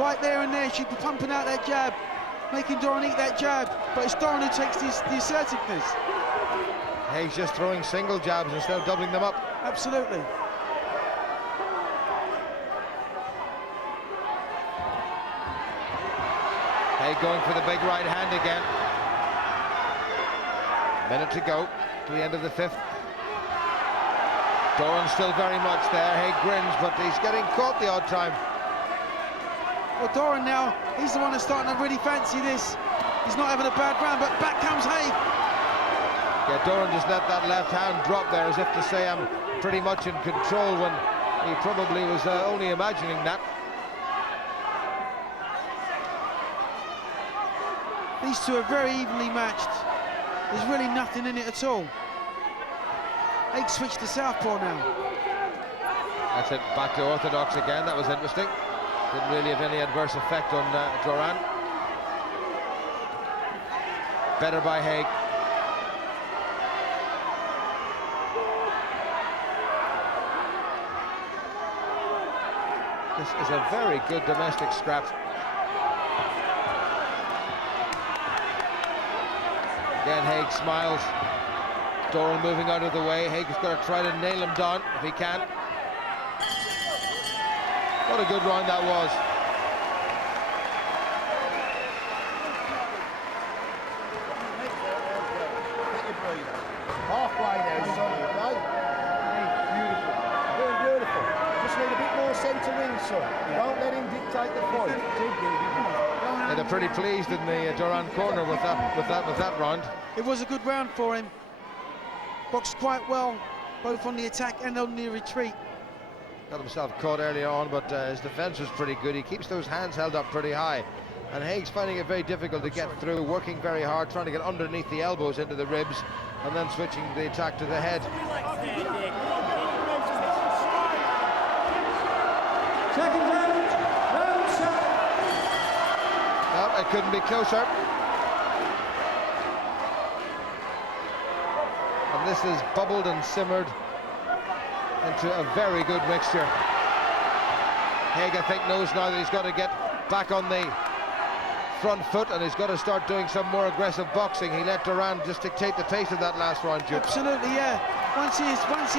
right there and there. She'd be pumping out that jab, making Doran eat that jab, but it's Doran who takes the assertiveness. Hague's just throwing single jabs instead of doubling them up. Absolutely. Hague going for the big right hand again. Minute to go to the end of the 5th. Doran still very much there. Hague grins, but he's getting caught the odd time. Well, Doran now, he's the one that's starting to really fancy this. He's not having a bad round, but back comes Hague. Yeah, Doran just let that left hand drop there as if to say I'm pretty much in control, when he probably was only imagining that. These two are very evenly matched. There's really nothing in it at all. Hague switched to southpaw now. That's it, back to orthodox again. That was interesting. Didn't really have any adverse effect on Doran. Better by Hague. This is a very good domestic scrap. Again, Hague smiles. Doran moving out of the way. Hague's got to try to nail him down if he can. What a good round that was. Halfway there, right? Beautiful. Doing beautiful. Just need a bit more centre wing, son. Don't let him dictate the point. And they're pretty pleased in the Doran corner with that round. It was a good round for him. Boxed quite well, both on the attack and on the retreat. Got himself caught earlier on, but his defence was pretty good. He keeps those hands held up pretty high. And Hague's finding it very difficult to get through, working very hard, trying to get underneath the elbows into the ribs, and then switching the attack to the head. No, it couldn't be closer. And this has bubbled and simmered into a very good mixture. Hague, I think, knows now that he's got to get back on the front foot, and he's got to start doing some more aggressive boxing. He let Doran just dictate the pace of that last round, Duke. Absolutely, yeah. Once he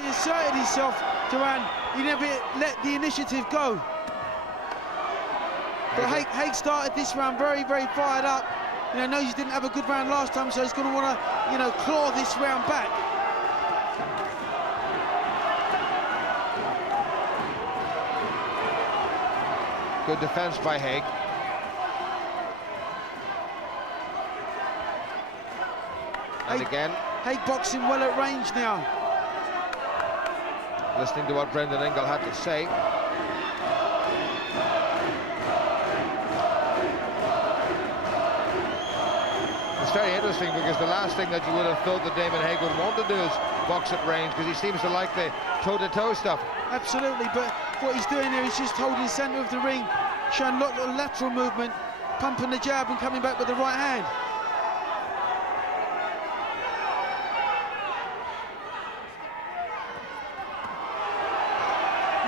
asserted himself, Doran, he never let the initiative go. But Hague started this round very, very fired up. You know, knows he didn't have a good round last time, so he's going to want to, you know, claw this round back. Good defense by Hague. And again, Hague boxing well at range now. Listening to what Brendan Ingle had to say. It's very interesting, because the last thing that you would have thought that Damon Hague would want to do is box at range, because he seems to like the toe-to-toe stuff. Absolutely, but what he's doing there is just holding the centre of the ring, showing a lot of lateral movement, pumping the jab and coming back with the right hand.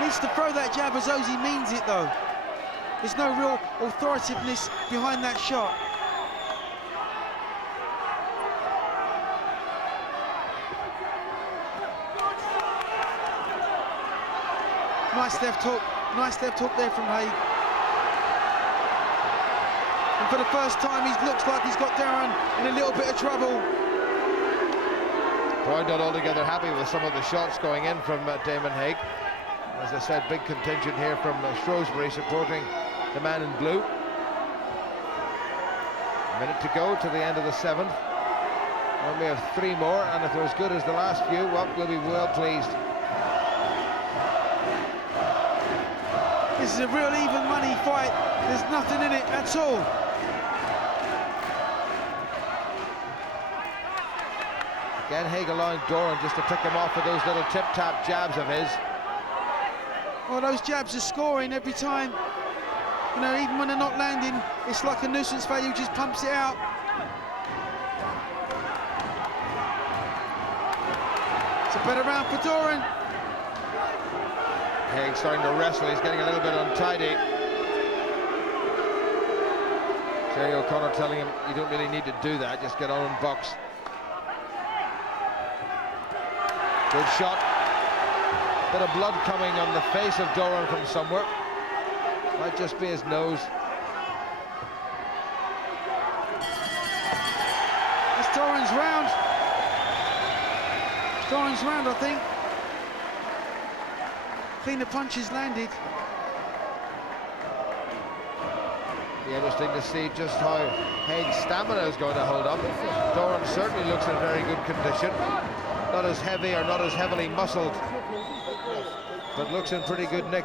Needs to throw that jab as though he means it, though. There's no real authoritativeness behind that shot. Nice left hook there from Hague. And for the first time, he looks like he's got Doran in a little bit of trouble. Probably not altogether happy with some of the shots going in from Damon Hague. As I said, big contingent here from Shrewsbury supporting the man in blue. A minute to go to the end of the 7th. And we have 3 more, and if they're as good as the last few, well, we'll be well pleased. This is a real even money fight. There's nothing in it at all. Again, Hague allowing Doran just to pick him off with those little tip-tap jabs of his. Well, those jabs are scoring every time. You know, even when they're not landing, it's like a nuisance value, just pumps it out. It's a better round for Doran. Hague starting to wrestle, he's getting a little bit untidy. Terry O'Connor telling him, you don't really need to do that, just get on and box. Good shot. Bit of blood coming on the face of Doran from somewhere. Might just be his nose. It's Doran's round. Doran's round, I think. Cleaner punches landed. Be interesting to see just how Hague's stamina is going to hold up. Doran certainly looks in very good condition. Not as heavy or not as heavily muscled, but looks in pretty good nick.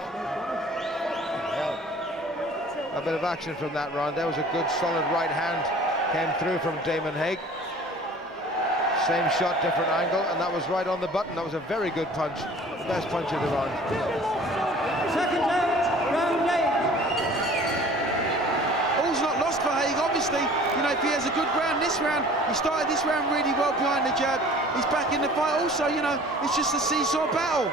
A bit of action from that round. There was a good solid right hand came through from Damon Hague. Same shot, different angle, and that was right on the button. That was a very good punch. The best punch of the round. Second round 8. All's not lost for Hague, obviously. You know, if he has a good round this round, he started this round really well behind the jab. He's back in the fight also, you know, it's just a seesaw battle.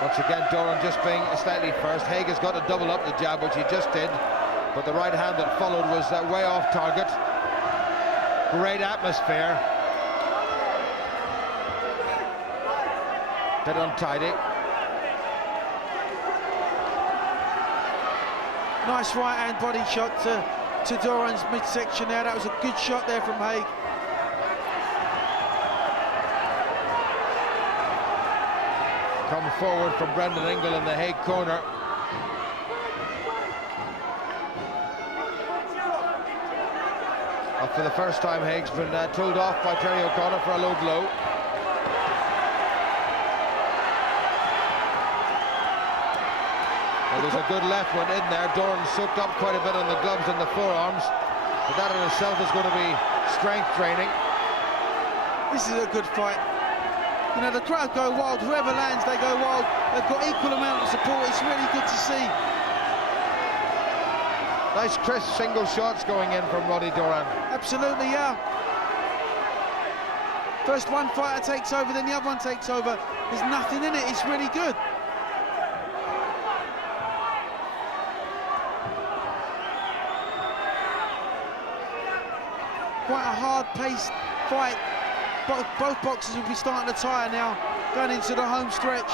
Once again, Doran just being slightly first. Hague has got to double up the jab, which he just did, but the right hand that followed was way off target. Great atmosphere. Bit untidy. Nice right hand body shot to Doran's midsection there. That was a good shot there from Hague. Come forward from Brendan Ingle in the Hague corner. For the first time, Hague's been told off by Terry O'Connor for a low blow. Well, there's a good left one in there. Doran soaked up quite a bit on the gloves and the forearms, but that in itself is going to be strength training. This is a good fight. You know, the crowd go wild. Whoever lands, they go wild. They've got equal amount of support. It's really good to see. Nice crisp single shots going in from Roddy Doran. Absolutely, yeah. First one fighter takes over, then the other one takes over. There's nothing in it. It's really good. Quite a hard-paced fight. Both boxers will be starting to tire now, going into the home stretch.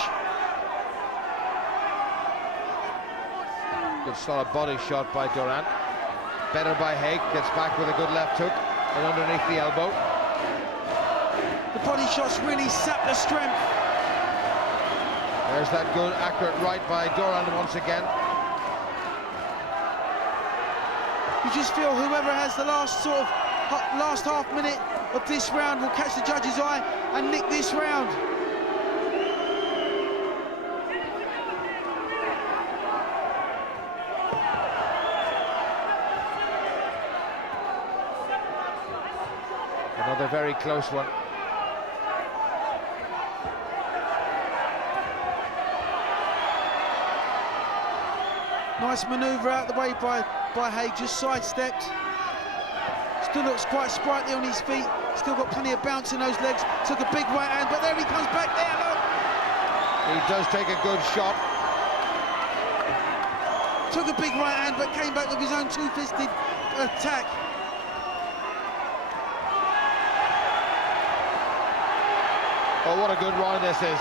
Good solid body shot by Doran. Better by Hague, gets back with a good left hook and underneath the elbow. The body shots really sap the strength. There's that good, accurate right by Doran once again. You just feel whoever has the last half minute of this round will catch the judge's eye and nick this round. Another very close one. Nice manoeuvre out the way by Hague, just sidestepped. Still looks quite sprightly on his feet. Still got plenty of bounce in those legs. Took a big right hand, but there he comes back there, look! He does take a good shot. Took a big right hand, but came back with his own two-fisted attack. Oh, what a good round this is.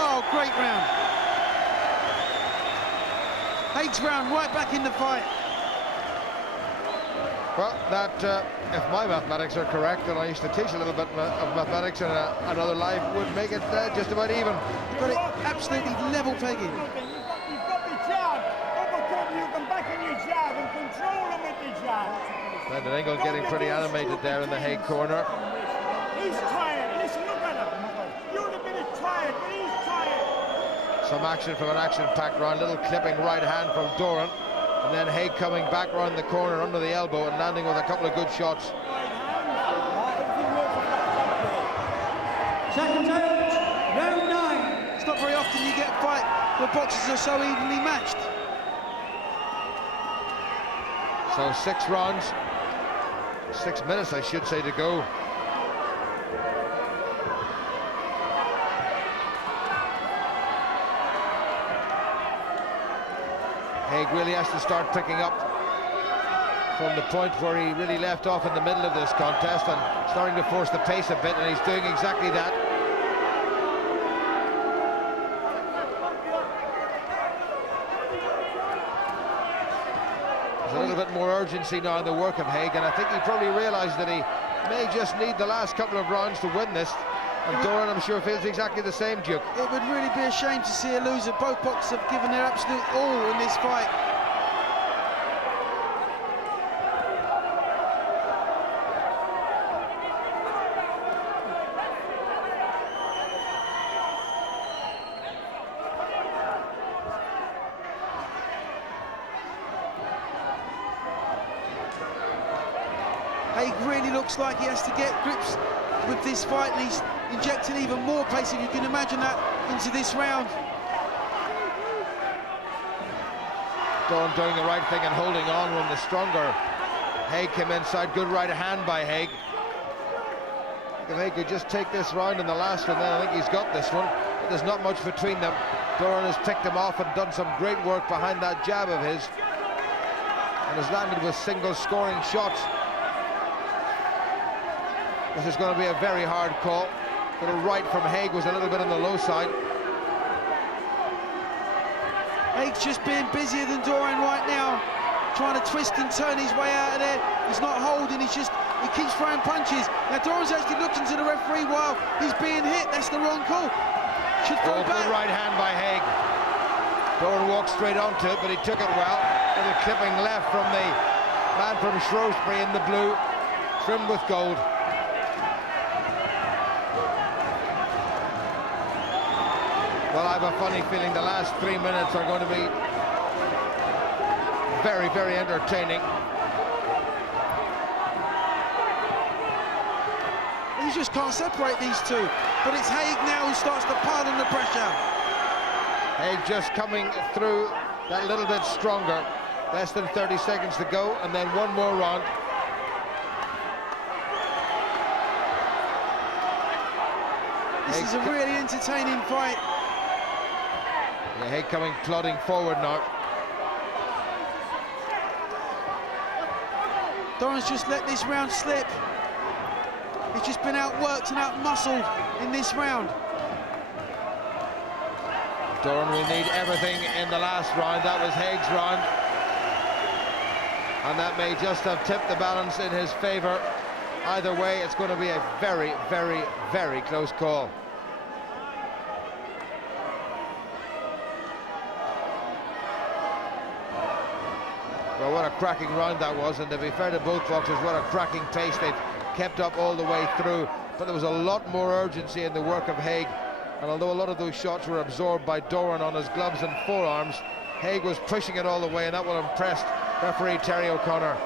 Oh, great round. Hague's round, right back in the fight. Well, that, if my mathematics are correct, and I used to teach a little bit of mathematics in another life, would make it just about even. Got it absolutely level pegging. You've got the jab. Uppercut, you can back in your jab and control him with the jab. Brendan Ingle getting pretty animated there in the Hague corner. He's tired. Listen, look at him. You're a bit tired, but he's tired. Some action from an action-packed round. Little clipping right hand from Doran. And then Hague coming back round the corner under the elbow and landing with a couple of good shots. Second round 9. It's not very often you get a fight where boxers are so evenly matched. So 6 rounds, 6 minutes I should say to go. Hague really has to start picking up from the point where he really left off in the middle of this contest and starting to force the pace a bit, and he's doing exactly that. There's a little bit more urgency now in the work of Hague, and I think he probably realised that he may just need the last couple of rounds to win this. And Doran, I'm sure, feels exactly the same, Duke. It would really be a shame to see a loser. Both boxers have given their absolute all in this fight. Hague really looks like he has to get grips with this fight, and he's injecting even more pace, if you can imagine that, into this round. Doran doing the right thing and holding on when the stronger Hague came inside. Good right hand by Hague. If Hague could just take this round in the last one, then I think he's got this one. But there's not much between them. Doran has picked him off and done some great work behind that jab of his, and has landed with single scoring shots. This is going to be a very hard call. Little right from Hague was a little bit on the low side. Hague's just being busier than Doran right now, trying to twist and turn his way out of there. He's not holding, he keeps throwing punches. Now Doran's actually looking to the referee while he's being hit. That's the wrong call. Should throw back. Good right hand by Hague. Doran walked straight onto it, but he took it well. Little clipping left from the man from Shrewsbury in the blue, trimmed with gold. Well, I have a funny feeling the last 3 minutes are going to be very, very entertaining. You just can't separate these two. But it's Hague now who starts to pile on the pressure. Hague just coming through that little bit stronger. Less than 30 seconds to go, and then one more round. This is a really entertaining fight. Yeah, Hague coming plodding forward now. Doran's just let this round slip. He's just been outworked and outmuscled in this round. Doran will need everything in the last round. That was Hague's round, and that may just have tipped the balance in his favour. Either way, it's going to be a very, very, very close call. Well, what a cracking round that was, and to be fair to both boxers, what a cracking pace they've kept up all the way through. But there was a lot more urgency in the work of Hague, and although a lot of those shots were absorbed by Doran on his gloves and forearms, Hague was pushing it all the way, and that will impress referee Terry O'Connor.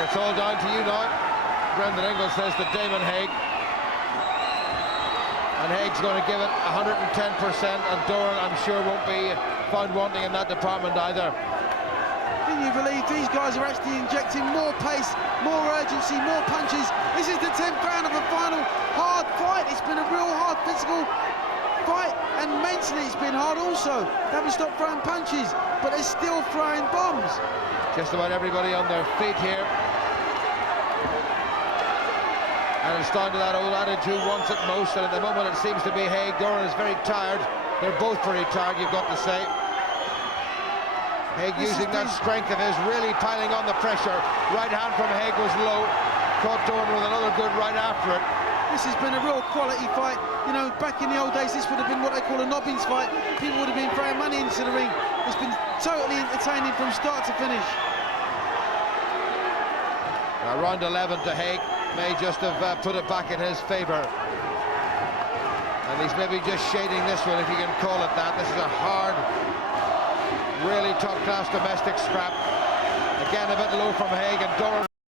It's all down to you now, Brendan Ingle says to Damon Hague. And Hague's going to give it 110%, and Doran, I'm sure, won't be found wanting in that department either. Can you believe these guys are actually injecting more pace, more urgency, more punches? This is the 10th round of a final hard fight. It's been a real hard physical fight, and mentally it's been hard also. They haven't stopped throwing punches, but they're still throwing bombs. Just about everybody on their feet here. And it's down to that old adage, who wants it most, and at the moment it seems to be Hague. Doran is very tired. They're both very tired, you've got to say. Hague using that strength of his, really piling on the pressure. Right hand from Hague was low. Caught Doran with another good right after it. This has been a real quality fight. You know, back in the old days, this would have been what they call a nobbins fight. People would have been throwing money into the ring. It's been totally entertaining from start to finish. Round 11 to Hague. May just have put it back in his favour, and he's maybe just shading this one, if you can call it that. This is a hard, really top-class domestic scrap. Again, a bit low from Hague, and Doran